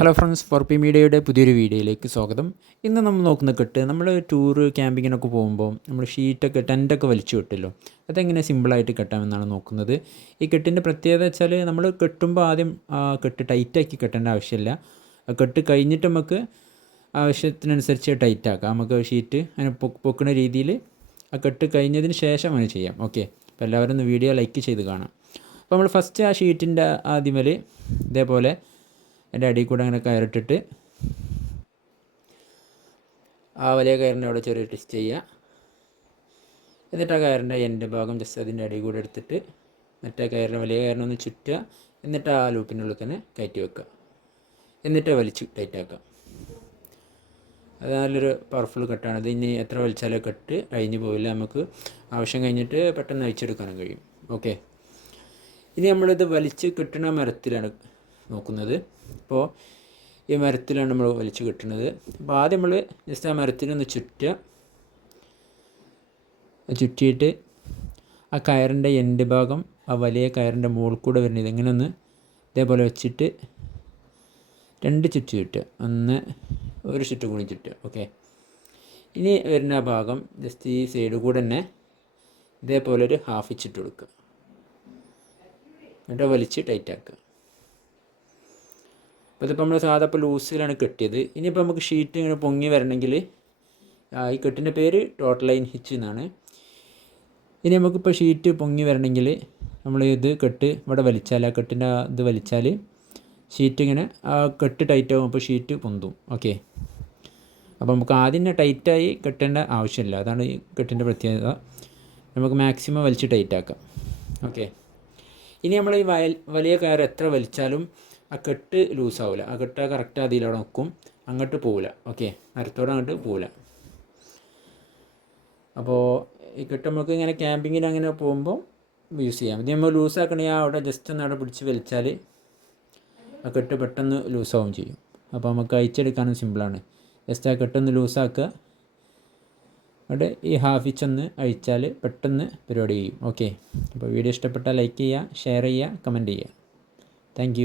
Hello friends four P മീഡിയയുടെ പുതിയൊരു വീഡിയോയിലേക്ക് സ്വാഗതം. ഇന്ന് നമ്മൾ നോക്കുന്ന കെട്ട് നമ്മൾ ടൂറ് ക്യാമ്പിങ്ങിനൊക്കെ പോകുമ്പോൾ നമ്മൾ ഷീറ്റൊക്കെ ടെന്റൊക്കെ വലിച്ചു കെട്ടല്ലോ? അതെങ്ങനെ സിമ്പിളായിട്ട് കെട്ടാമെന്നാണ് നോക്കുന്നത്. ഈ കെട്ടിന്റെ പ്രത്യേകത വെച്ചാൽ നമ്മൾ കെട്ടുമ്പോൾ ആദ്യം കെട്ട് ടൈറ്റാക്കി കെട്ടേണ്ട ആവശ്യമില്ല. കെട്ട് കഴിഞ്ഞിട്ട് നമുക്ക് ആവശ്യത്തിനനുസരിച്ച് ടൈറ്റാക്കാം. നമുക്ക് ഷീറ്റ് അങ്ങനെ പൊക്കുന്ന രീതിയിൽ ആ കെട്ട് കഴിഞ്ഞതിന് ശേഷം അങ്ങനെ ചെയ്യാം. ഓക്കെ അപ്പോൾ എല്ലാവരും ഒന്ന് വീഡിയോ ലൈക്ക് ചെയ്ത് കാണാം. അപ്പോൾ നമ്മൾ ഫസ്റ്റ് ആ ഷീറ്റിന്റെ ആദ്യമേൽ ഇതേപോലെ എന്റെ അടിയിൽ കൂടെ അങ്ങനെ കയറിട്ടിട്ട് ആ വലിയ കയറിന്റെ അവിടെ ചെറിയ ട്വിസ്റ്റ് ചെയ്യുക. എന്നിട്ട് ആ കയറിന്റെ എന്റെ ഭാഗം ജസ്റ്റ് അതിന്റെ അടിയിൽ കൂടെ എടുത്തിട്ട് മറ്റേ കയറിന്റെ വലിയ കയറിനെ ഒന്ന് ചുറ്റുക. എന്നിട്ട് ആ ലൂപ്പിനുള്ളിൽ തന്നെ കയറ്റി വെക്കുക. എന്നിട്ട് വലിച്ച് ടൈറ്റാക്കുക അത് നല്ലൊരു പവർഫുൾ കെട്ടാണ് ഇത് ഇനി എത്ര വലിച്ചാലും കെട്ട് കഴിഞ്ഞ് പോവില്ല. നമുക്ക് ആവശ്യം കഴിഞ്ഞിട്ട് പെട്ടെന്ന് അയച്ചെടുക്കാനും കഴിയും. ഓക്കെ ഇനി നമ്മളിത് വലിച്ച് കെട്ടുന്ന മരത്തിലാണ് നോക്കുന്നത്. അപ്പോൾ ഈ മരത്തിലാണ് നമ്മൾ വലിച്ചു കെട്ടുന്നത് അപ്പോൾ ആദ്യം നമ്മൾ ജസ്റ്റ് ആ മരത്തിനൊന്ന് ചുറ്റുക. ചുറ്റിയിട്ട് ആ കയറിന്റെ എൻഡ് ഭാഗം ആ വലിയ കയറിന്റെ മുകളിൽ കൂടെ വരുന്നത് ഇങ്ങനെ ഒന്ന് ഇതേപോലെ വെച്ചിട്ട് രണ്ട് ചുറ്റ് ചുറ്റുക. ഒന്ന് ഒരു ചുറ്റ് കൂടി ചുറ്റുക. ഓക്കെ ഇനി വരുന്ന ഭാഗം ജസ്റ്റ് ഈ സൈഡ് കൂടെ തന്നെ ഇതേപോലെ ഒരു ഹാഫ് ഇച്ചിട്ട് കൊടുക്കുക. എന്നിട്ട് വലിച്ച് ടൈറ്റ് ആക്കുക. അപ്പോൾ ഇതിപ്പോൾ നമ്മൾ സാധാ ഇപ്പോൾ ലൂസിലാണ് കെട്ടിയത്. ഇനിയിപ്പോൾ നമുക്ക് ഷീറ്റ് ഇങ്ങനെ പൊങ്ങി വരണമെങ്കിൽ ഈ കെട്ടിന്റെ പേര് ടോട്ടൽ ലൈൻ ഹിച്ച് എന്നാണ്. ഇനി നമുക്കിപ്പോൾ ഷീറ്റ് പൊങ്ങി വരണമെങ്കിൽ നമ്മൾ ഇത് കെട്ട് ഇവിടെ വലിച്ചാൽ ആ കെട്ടിന്റെ ഇത് വലിച്ചാൽ ഷീറ്റ് ഇങ്ങനെ ആ കെട്ട് ടൈറ്റ് ആകും അപ്പോൾ ഷീറ്റ് പൊന്തും. ഓക്കെ അപ്പോൾ നമുക്ക് ആദ്യം തന്നെ ടൈറ്റായി കെട്ടേണ്ട ആവശ്യമില്ല. അതാണ് ഈ കെട്ടിന്റെ പ്രത്യേകത. നമുക്ക് മാക്സിമം വലിച്ച് ടൈറ്റാക്കാം ഓക്കെ ഇനി നമ്മൾ ഈ വയൽ വലിയ കയർ എത്ര വലിച്ചാലും ആ കെട്ട് ലൂസാവില്ല ആ കെട്ട് കറക്റ്റ് അതിലവിടെ നിൽക്കും അങ്ങോട്ട് പോവില്ല ഓക്കെ മരത്തോടെ അങ്ങോട്ട് പോവില്ല അപ്പോൾ ഈ കെട്ട് നമുക്ക് ഇങ്ങനെ ക്യാമ്പിങ്ങിന് അങ്ങനെ പോകുമ്പോൾ യൂസ് ചെയ്യാം. ഇത് നമ്മൾ ലൂസാക്കണമെങ്കിൽ അവിടെ ജസ്റ്റ് ഒന്ന് അവിടെ പിടിച്ച് വലിച്ചാൽ ആ കെട്ട് പെട്ടെന്ന് ലൂസാവും ചെയ്യും. അപ്പോൾ നമുക്ക് അയച്ചെടുക്കാനും സിമ്പിളാണ് ജസ്റ്റ് ആ കെട്ടൊന്ന് ലൂസാക്കുക അവിടെ ഈ ഹാഫ് ഇച്ച് ഒന്ന് അഴിച്ചാൽ പെട്ടെന്ന് പരിപാടി ചെയ്യും. ഓക്കെ അപ്പോൾ വീഡിയോ ഇഷ്ടപ്പെട്ടാൽ ലൈക്ക് ചെയ്യുക ഷെയർ ചെയ്യുക കമന്റ് ചെയ്യുക. താങ്ക്